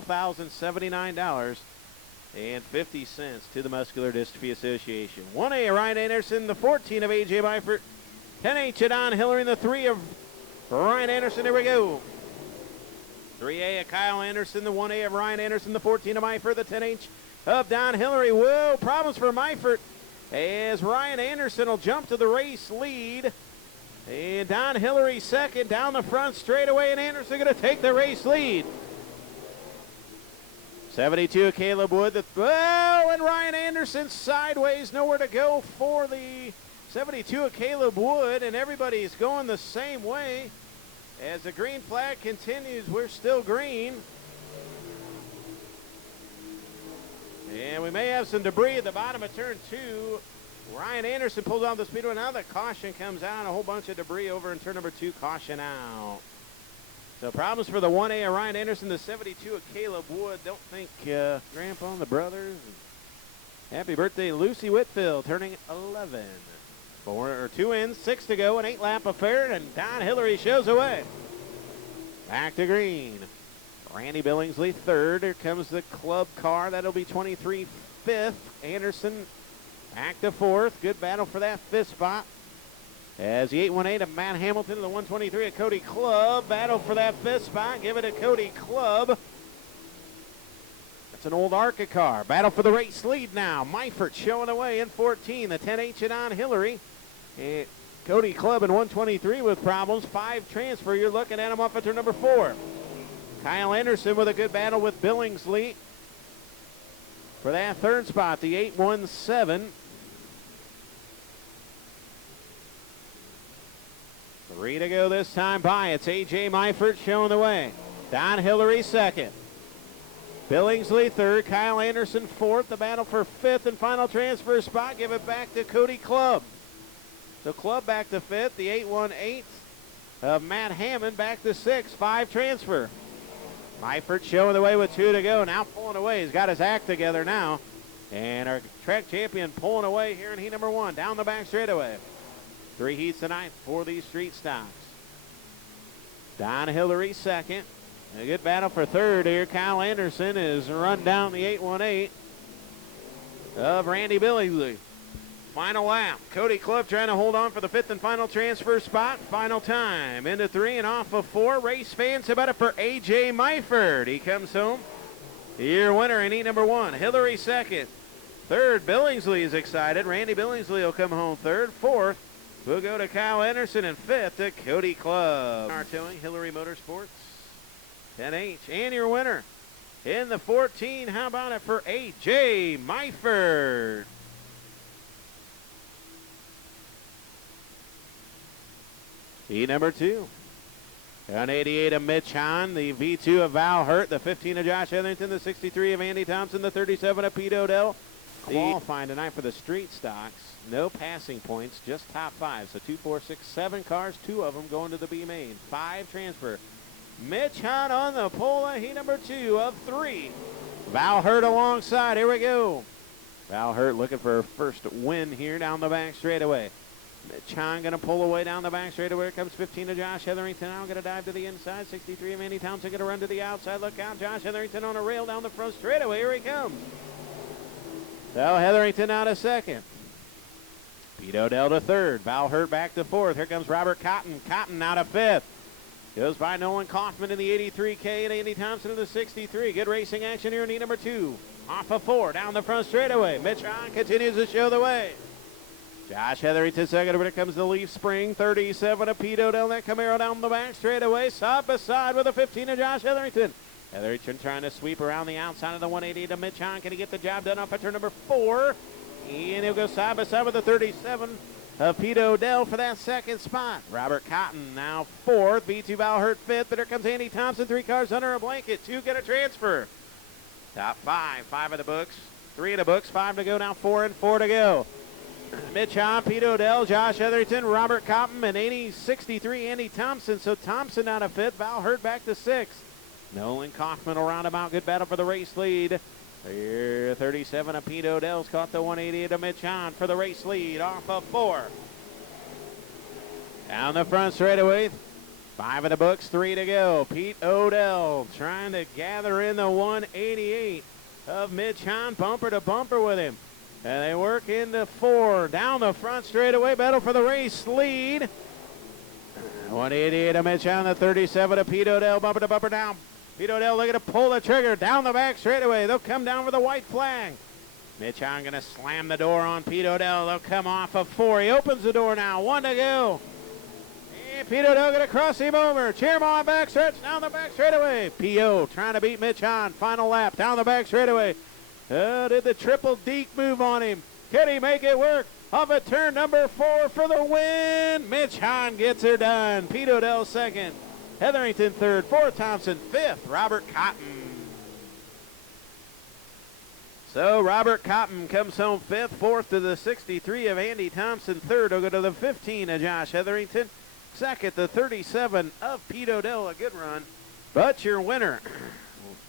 $12,079.50 to the Muscular Dystrophy Association. 1A, Ryan Anderson. The 14 of A.J. Meifert. 10H of Don Hillary. And the 3 of Ryan Anderson. Here we go. 3A of Kyle Anderson. The 1A of Ryan Anderson. The 14 of Meifert. The 10H of Don Hillary. Whoa, problems for Meifert as Ryan Anderson will jump to the race lead. And Don Hillary second down the front straightaway, and Anderson going to take the race lead. 72 of Caleb Wood. And Ryan Anderson sideways, nowhere to go for the 72 of Caleb Wood, and everybody's going the same way. As the green flag continues, we're still green. And we may have some debris at the bottom of turn 2. Ryan Anderson pulls off the speedway. Now the caution comes out. A whole bunch of debris over in turn number 2. Caution out. So problems for the 1A of Ryan Anderson, the 72 of Caleb Wood. Don't think Grandpa and the brothers. Happy birthday, Lucy Whitfield, turning 11. 2 in, 6 to go, an 8-lap affair, and Don Hillary shows away. Back to green. Randy Billingsley third. Here comes the club car. That'll be 23 fifth. Anderson back to fourth. Good battle for that fifth spot. As the 818 of Matt Hamilton and the 123 of Cody Clubb. Battle for that fifth spot. Give it to Cody Clubb. That's an old ARCA car. Battle for the race lead now. Meifert showing away in 14. The 10H and on Hillary. And Cody Clubb in 123 with problems. 5 transfer. You're looking at him off at turn number 4. Kyle Anderson with a good battle with Billingsley for that third spot, the 817. 3 to go this time by. It's A.J. Meifert showing the way. Don Hillary second. Billingsley third. Kyle Anderson fourth. The battle for fifth and final transfer spot. Give it back to Cody Clubb. So Clubb back to fifth. The 818 of Matt Hammond back to sixth. 5 transfer. Meifert showing the way with 2 to go. Now pulling away. He's got his act together now. And our track champion pulling away here in heat number 1. Down the back straightaway. 3 heats tonight for these street stocks. Don Hillary second. A good battle for third here. Kyle Anderson is run down the 818 of Randy Billingsley. Final lap. Cody Clubb trying to hold on for the fifth and final transfer spot. Final time. Into 3 and off of 4. Race fans about it for A.J. Meifert. He comes home. Your winner in heat number 1. Hillary second. Third, Billingsley is excited. Randy Billingsley will come home third. Fourth, we'll go to Kyle Anderson. And fifth to Cody Clubb. Our towing, Hillary Motorsports. 10H. And your winner in the 14. How about it for A.J. Meifert? Heat number 2. On 88 of Mitch Hahn, the V2 of Val Hurt, the 15 of Josh Hetherington, the 63 of Andy Thompson, the 37 of Pete Odell. Qualifying tonight for the street stocks. No passing points, just top 5. So 2, 4, 6, 7 cars, 2 of them going to the B main. 5 transfer. Mitch Hahn on the pole, heat number 2 of 3. Val Hurt alongside. Here we go. Val Hurt looking for her first win here down the back straightaway. Mitch Hahn going to pull away down the back straightaway. Here comes 15 of Josh Hetherington. Now going to dive to the inside. 63 of Andy Thompson going to run to the outside. Look out. Josh Hetherington on a rail down the front straightaway. Here he comes. So Hetherington out of second. Pete Odell to third. Val Hurt back to fourth. Here comes Robert Cotton. Cotton out of fifth. Goes by Nolan Kaufman in the 83K and Andy Thompson in the 63. Good racing action here in heat number 2. Off of 4 down the front straightaway. Mitch Hahn continues to show the way. Josh Hetherington second. Here comes the Leaf Spring. 37 of Pete Odell. That Camaro down the back straightaway. Side by side with a 15 of Josh Hetherington. Hetherington trying to sweep around the outside of the 180 to Mitch Hahn. Can he get the job done off at turn number 4? And he'll go side by side with the 37 of Pete Odell for that second spot. Robert Cotton now fourth. B2 Val Hurt fifth. But here comes Andy Thompson. 3 cars under a blanket. 2 get a transfer. Top 5. 5 of the books. 3 of the books. 5 to go now. 4 and 4 to go. Mitch Hahn, Pete Odell, Josh Hetherington, Robert Cotton, and 63 Andy Thompson. So Thompson out of fifth. Val Hurt back to sixth. Nolan Kaufman will roundabout. Good battle for the race lead. Here, 37 of Pete Odell's caught the 188 of Mitch Hahn for the race lead off of 4. Down the front straightaway. 5 in the books, 3 to go. Pete Odell trying to gather in the 188 of Mitch Hahn, bumper to bumper with him. And they work into 4. Down the front straightaway, battle for the race lead. 188 of Mitch Hahn, the 37 of Pete Odell, bumper to bumper down. Pete Odell looking to pull the trigger. Down the back straightaway. They'll come down with a white flag. Mitch Hahn going to slam the door on Pete Odell. They'll come off of 4. He opens the door now. 1 to go. And Pete Odell going to cross him over. Cheer him on back stretch. Down the back straightaway. P.O. trying to beat Mitch Hahn. Final lap. Down the back straightaway. Did the triple deke move on him. Can he make it work? Off at turn number 4 for the win. Mitch Hahn gets her done. Pete Odell second. Hetherington third. Ford Thompson fifth. Robert Cotton. So Robert Cotton comes home fifth. Fourth to the 63 of Andy Thompson. Third will go to the 15 of Josh Hetherington. Second, the 37 of Pete Odell. A good run. But your winner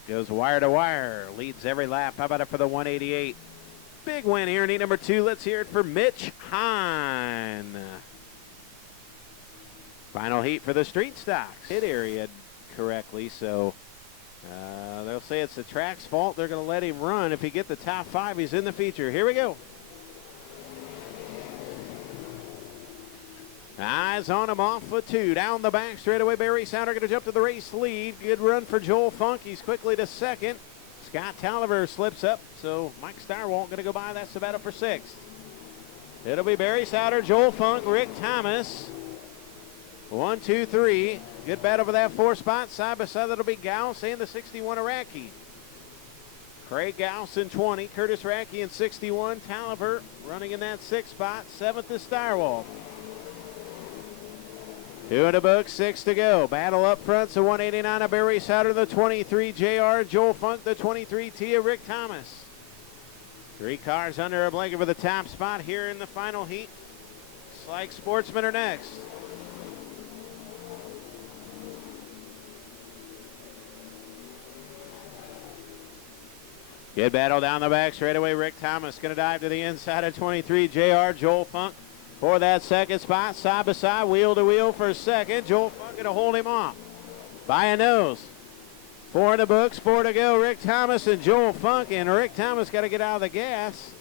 goes wire to wire. Leads every lap. How about it for the 188? Big win here in heat number 2. Let's hear it for Mitch Hahn. Final heat for the street stocks. Hit area correctly, so they'll say it's the track's fault. They're going to let him run. If he gets the top 5, he's in the feature. Here we go. Eyes on him off for 2. Down the back straightaway. Barry Souter going to jump to the race lead. Good run for Joel Funk. He's quickly to second. Scott Tolliver slips up, so Mike Starwalt going to go by. That's the battle for 6. It'll be Barry Souter, Joel Funk, Rick Thomas. 1, 2, 3. Good battle for that 4 spot. Side by side, that'll be Gauss and the 61 Iraqi. Craig Gauss in 20. Curtis Racky in 61. Tolliver running in that 6 spot. 7th is Starwalt. 2 in the book, 6 to go. Battle up front, so 189 of Barry Souter, the 23 JR, Joel Funk, the 23 Tia, Rick Thomas. 3 cars under a blanket for the top spot here in the final heat. Like Sportsmen are next. Good battle down the back straightaway. Rick Thomas going to dive to the inside of 23 JR, Joel Funk. For that second spot, side by side, wheel to wheel for a second. Joel Funk going to hold him off by a nose. 4 in the books, 4 to go. Rick Thomas and Joel Funk, and Rick Thomas got to get out of the gas.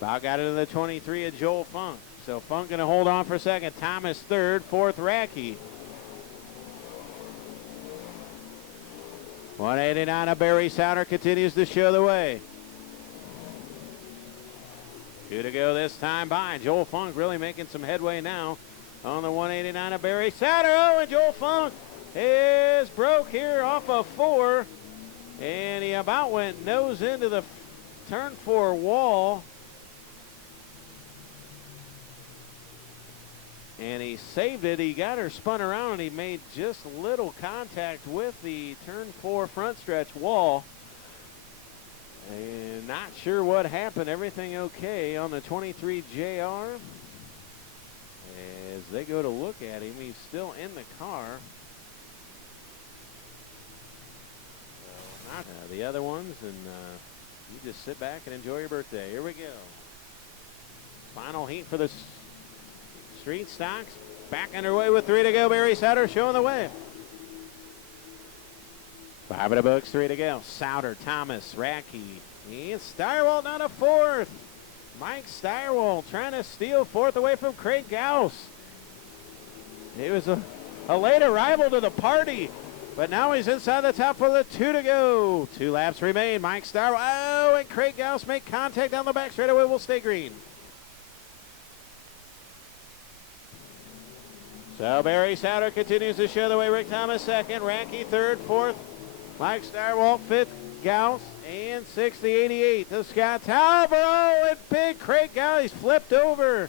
About got into the 23 of Joel Funk. So Funk going to hold on for a second. Thomas third, 4th Racky. 189 of Barry Souter continues to show the way. 2 to go this time by. Joel Funk really making some headway now on the 189 of Barry Souter. Oh, and Joel Funk is broke here off of 4. And he about went nose into the turn 4 wall. And he saved it. He got her spun around, and he made just little contact with the turn 4 front stretch wall. And not sure what happened. Everything okay on the 23 JR. As they go to look at him, he's still in the car. So not the other ones, and you just sit back and enjoy your birthday. Here we go. Final heat for the street stocks. Back underway with 3 to go. Barry Souter showing the way. 5 in the books, 3 to go. Souter, Thomas, Racky, and Steyerwalt on a 4th. Mike Steyerwalt trying to steal 4th away from Craig Gauss. He was a late arrival to the party, but now he's inside the top for the 2 to go. 2 laps remain. Mike Steyerwalt, oh, and Craig Gauss make contact down the back straightaway. Will stay green. So Barry Souter continues to show the way. Rick Thomas second, Racky third, 4th. Mike Steyerwalt 5th, Gauss, and 6th, the 88 to Scott Tauber. Oh, and big Craig Gauss, he's flipped over.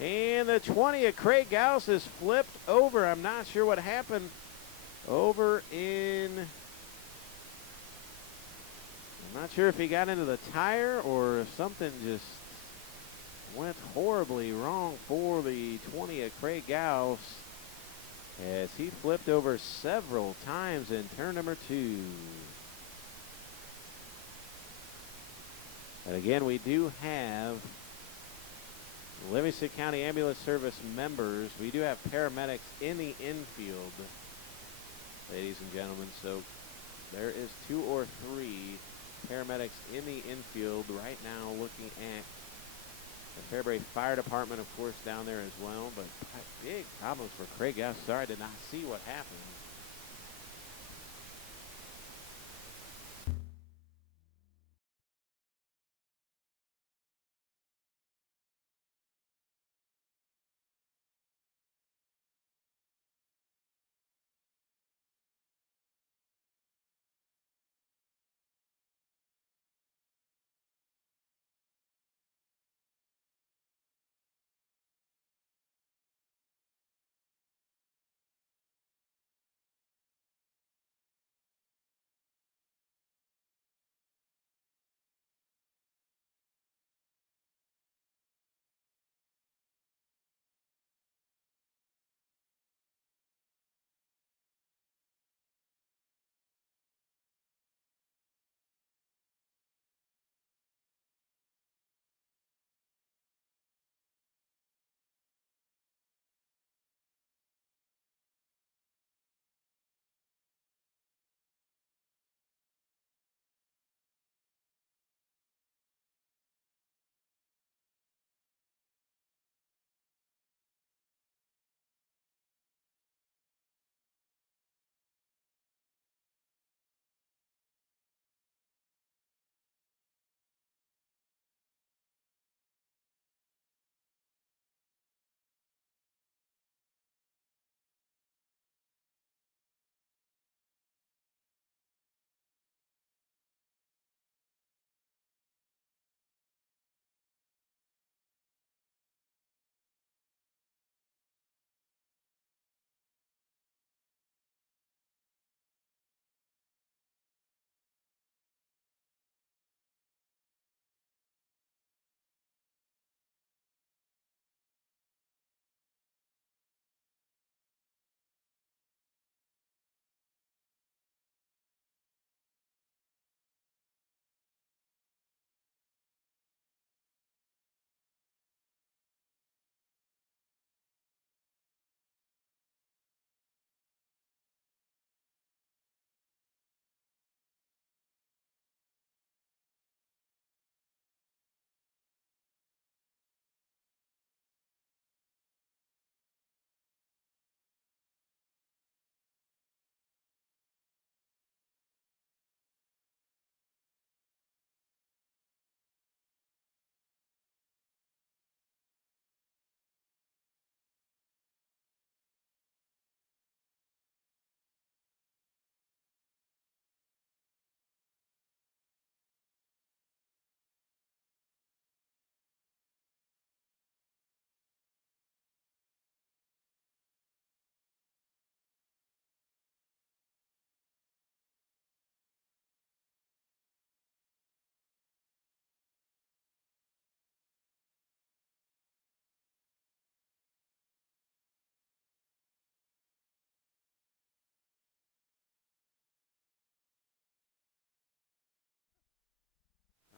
And the 20 of Craig Gauss is flipped over. I'm not sure what happened over in, I'm not sure if he got into the tire or if something just went horribly wrong for the 20 of Craig Gauss, as he flipped over several times in turn number 2. And again, we do have Livingston County Ambulance Service members. We do have paramedics in the infield. ladies and gentlemen. So there is 2 or 3 paramedics in the infield right now looking at the Fairbury Fire Department, of course, down there as well. But big problems for Craig F. Sorry, I did not see what happened.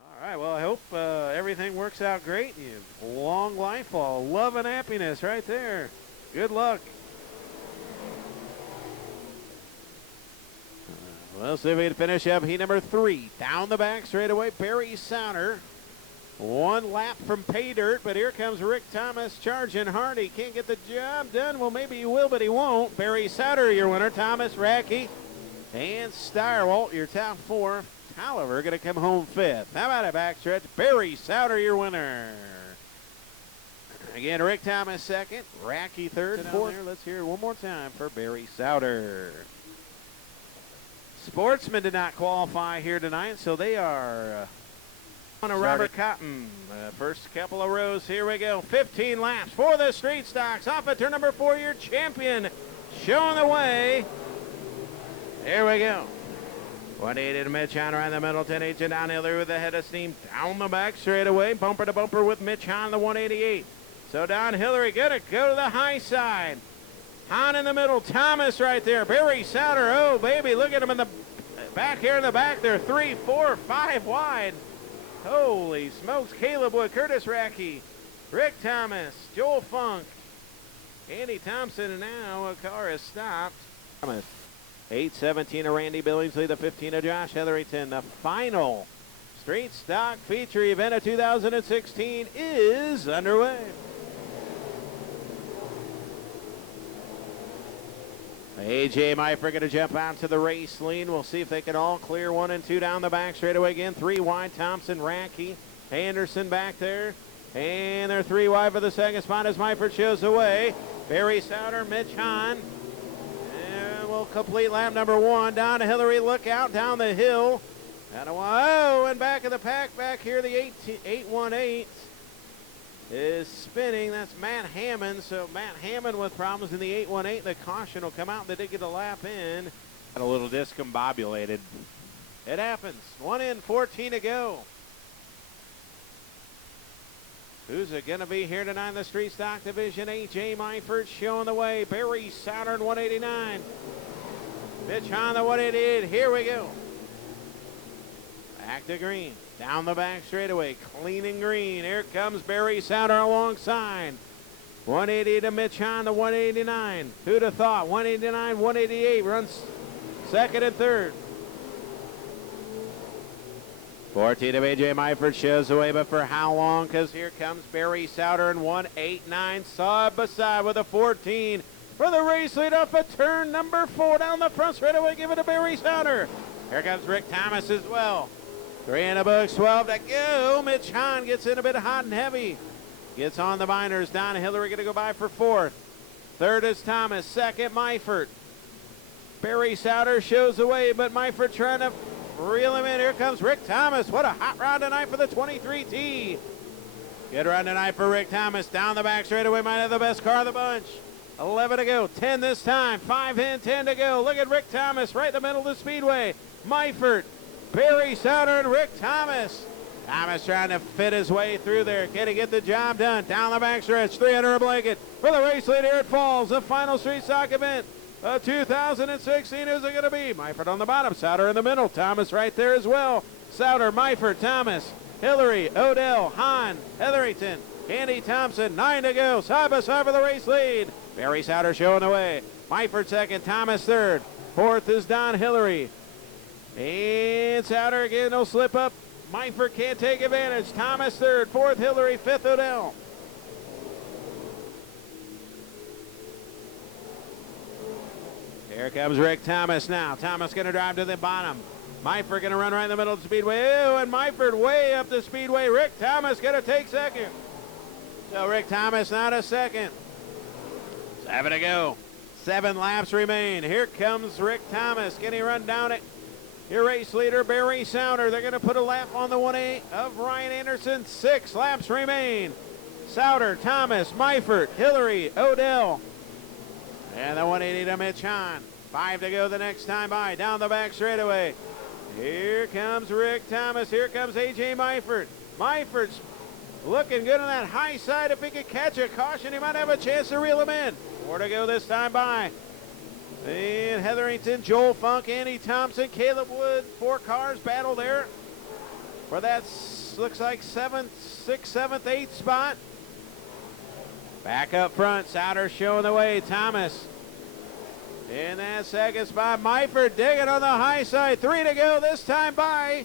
All right, well, I hope everything works out great. You have long life, all love and happiness right there. Good luck. Well, see if we can finish up heat number 3. Down the back straightaway, Barry Souter. 1 lap from pay dirt, but here comes Rick Thomas charging hard. He can't get the job done. Well, maybe he will, but he won't. Barry Souter, your winner. Thomas, Racky, and Steyerwalt, your top 4. Tolliver going to come home 5th. How about a backstretch? Barry Souter, your winner. Again, Rick Thomas 2nd, Racky 3rd, 4th. Let's hear it one more time for Barry Souter. Sportsmen did not qualify here tonight, so they are on a Robert Cotton. First couple of rows, here we go. 15 laps for the street stocks. Off at turn number 4, your champion showing the way. There we go. 180 to Mitch Hahn around the middle, 10-8 downhill there with the head of steam down the back straight away. Bumper to bumper with Mitch Hahn, the 188. So down Hillary, gonna go to the high side. Hahn in the middle, Thomas right there. Barry Souter, oh baby, look at him in the back here in the back. They're 3, 4, 5 wide. Holy smokes, Caleb Wood, Curtis Racky, Rick Thomas, Joel Funk, Andy Thompson, and now a car has stopped. Thomas. 8:17 of Randy Billingsley, the 15 of Josh Hetherington. The final street stock feature event of 2016 is underway. A.J. Meifert going to jump out to the race lead. We'll see if they can all clear 1 and 2 down the back straightaway again. 3 wide, Thompson, Racky, Anderson back there. And they're 3 wide for the second spot as Meifert shows the way. Barry Souter, Mitch Hahn. And we'll complete lap number 1. Down to Hillary, look out down the hill. And back of the pack back here, the 818 is spinning. That's Matt Hammond. So Matt Hammond with problems in the 818. The caution will come out. They did get a lap in. Got a little discombobulated. It happens. 1 in, 14 to go. Who's it going to be here tonight in the Street Stock Division? A.J. Meifert showing the way. Barry Souter, 189. Mitch on the 188. Here we go. Back to green. Down the back straightaway. Clean and green. Here comes Barry Souter alongside. 180 to Mitch on the 189. Who'd have thought? 189, 188. Runs second and third. 14 of A.J. Meifert shows the way, but for how long? Because here comes Barry Souter in 189 side by side with a 14 for the race lead off of turn number 4 down the front straightaway. Give it to Barry Souter. Here comes Rick Thomas as well. 3 in the books, 12 to go. Mitch Hahn gets in a bit hot and heavy. Gets on the binders. Don Hillary going to go by for 4th. 3rd is Thomas. 2nd, Meifert. Barry Souter shows the way, but Meifert trying to reel him in. Here comes Rick Thomas. What a hot rod tonight for the 23T. Good run tonight for Rick Thomas. Down the back straightaway, might have the best car of the bunch. 11 to go. 10 this time. 5 in, 10 to go. Look at Rick Thomas right in the middle of the speedway. Meifert, Barry Souter, and Rick Thomas. Thomas trying to fit his way through there. Can he get the job done? Down the back stretch. 300 a blanket for the race lead. Here it falls. The final street stock event. 2016, who's it going to be? Meifert on the bottom, Souter in the middle, Thomas right there as well. Souter, Meifert, Thomas, Hillary, Odell, Hahn, Hetherington, Andy Thompson, 9 to go, side by side for the race lead. Barry Souter showing the way. Meifert second, Thomas third. 4th is Don Hillary. And Souter again, no slip up. Meifert can't take advantage. Thomas third, 4th Hillary, 5th Odell. Here comes Rick Thomas now. Thomas going to drive to the bottom. Meifert going to run right in the middle of the speedway. Oh, and Meifert way up the speedway. Rick Thomas going to take second. So Rick Thomas not a second. 7 to go. 7 laps remain. Here comes Rick Thomas. Can he run down it? Your race leader, Barry Souter. They're going to put a lap on the 1-8 of Ryan Anderson. 6 laps remain. Souter, Thomas, Meifert, Hillary, Odell. And the 180 to Mitch Hahn. 5 to go the next time by. Down the back straightaway. Here comes Rick Thomas. Here comes A.J. Meifert. Meifert's looking good on that high side. If he could catch a caution, he might have a chance to reel him in. 4 to go this time by. And Hetherington, Joel Funk, Andy Thompson, Caleb Wood. 4 cars battle there for that looks like 7th, 6th, 7th, 8th spot. Back up front, Souter showing the way. Thomas in that second spot. Meifert digging on the high side. 3 to go this time by.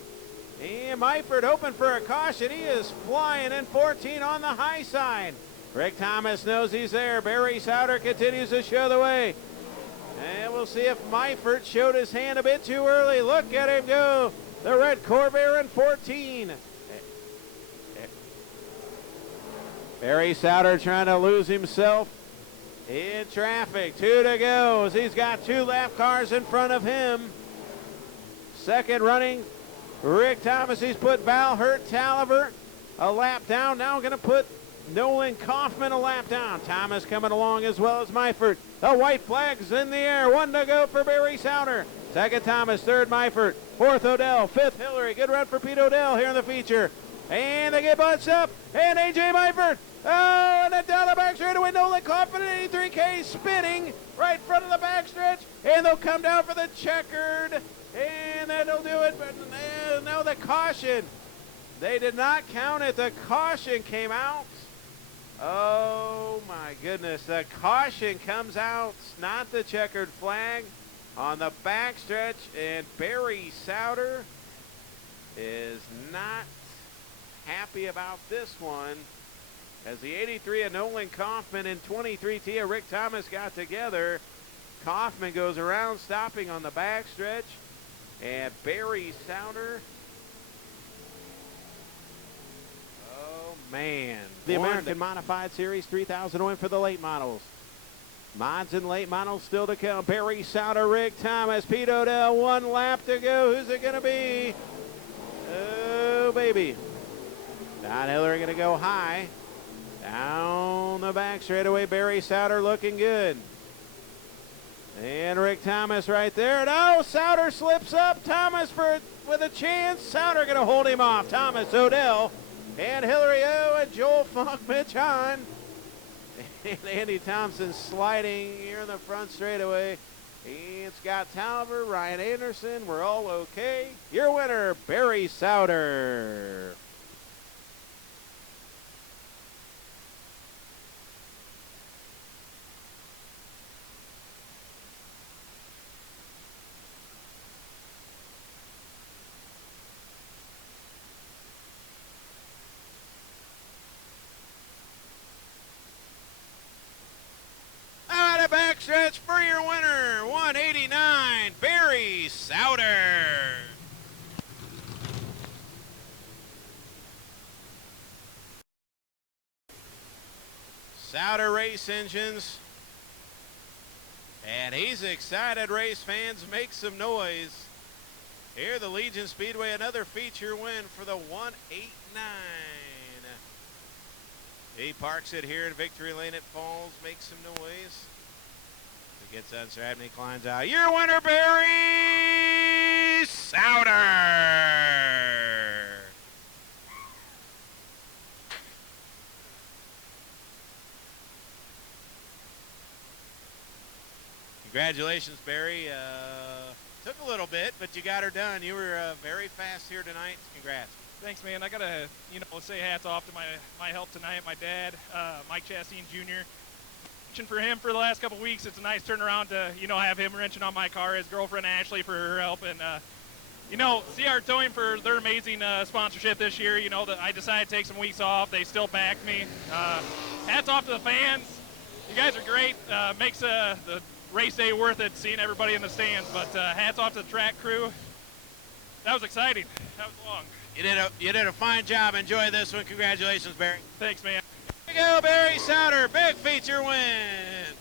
And Meifert hoping for a caution. He is flying in 14 on the high side. Rick Thomas knows he's there. Barry Souter continues to show the way. And we'll see if Meifert showed his hand a bit too early. Look at him go. The red Corvair in 14. Barry Souter trying to lose himself in traffic. 2 to go as he's got 2 lap cars in front of him. Second running, Rick Thomas. He's put Val Hurt Taliver a lap down. Now going to put Nolan Kaufman a lap down. Thomas coming along as well as Meifert. The white flag's in the air. 1 to go for Barry Souter. Second Thomas, 3rd Meifert, 4th Odell, 5th Hillary. Good run for Pete Odell here in the feature. And they get bunched up. And A.J. Meifert. Oh, and then down the back straightaway. Nolan Kaufman at 83K spinning right in front of the backstretch. And they'll come down for the checkered. And that'll do it. But no, the caution. They did not count it. The caution came out. Oh, my goodness. The caution comes out. Not the checkered flag. on the backstretch, and Barry Souter is not happy about this one, as the 83 of Nolan Kaufman and 23 T of Rick Thomas got together. Kaufman goes around, stopping on the backstretch, and Barry Souter, oh man. The American Modified Series 3000 win for the late models. Mods and late models still to come. Barry Souter, Rick Thomas, Pete Odell, 1 lap to go. Who's it going to be? Oh, baby. Don Hillary going to go high. Down the back straightaway, Barry Souter looking good. And Rick Thomas right there. No, Souter slips up. Thomas with a chance. Souter going to hold him off. Thomas, Odell, and Hillary O, and Joel Funk, Mitch Hahn. And Andy Thompson sliding here in the front straightaway. And Scott Talver, Ryan Anderson. We're all okay. Your winner, Barry Souter. Backstretch for your winner, 189, Barry Souter. Souter Race Engines. And he's excited, race fans. Make some noise. Here, the Legion Speedway, another feature win for the 189. He parks it here in Victory Lane at Falls. Make some noise. Gets unstrapped and he climbs out. Your winner, Barry Souter. Congratulations, Barry. Took a little bit, but you got her done. You were very fast here tonight. Congrats. Thanks, man. I gotta, say hats off to my help tonight. My dad, Mike Chastain Jr. For him for the last couple weeks. It's a nice turnaround to have him wrenching on my car. His girlfriend Ashley for her help, and CR Towing for their amazing sponsorship this year. That I decided to take some weeks off. They still backed me. Hats off to the fans. You guys are great. Makes the race day worth it, seeing everybody in the stands. But hats off to the track crew. That was exciting. That was long. You did a fine job. Enjoy this one. Congratulations, Barry. Thanks, man. Here we go, Barry Souter, big feature win.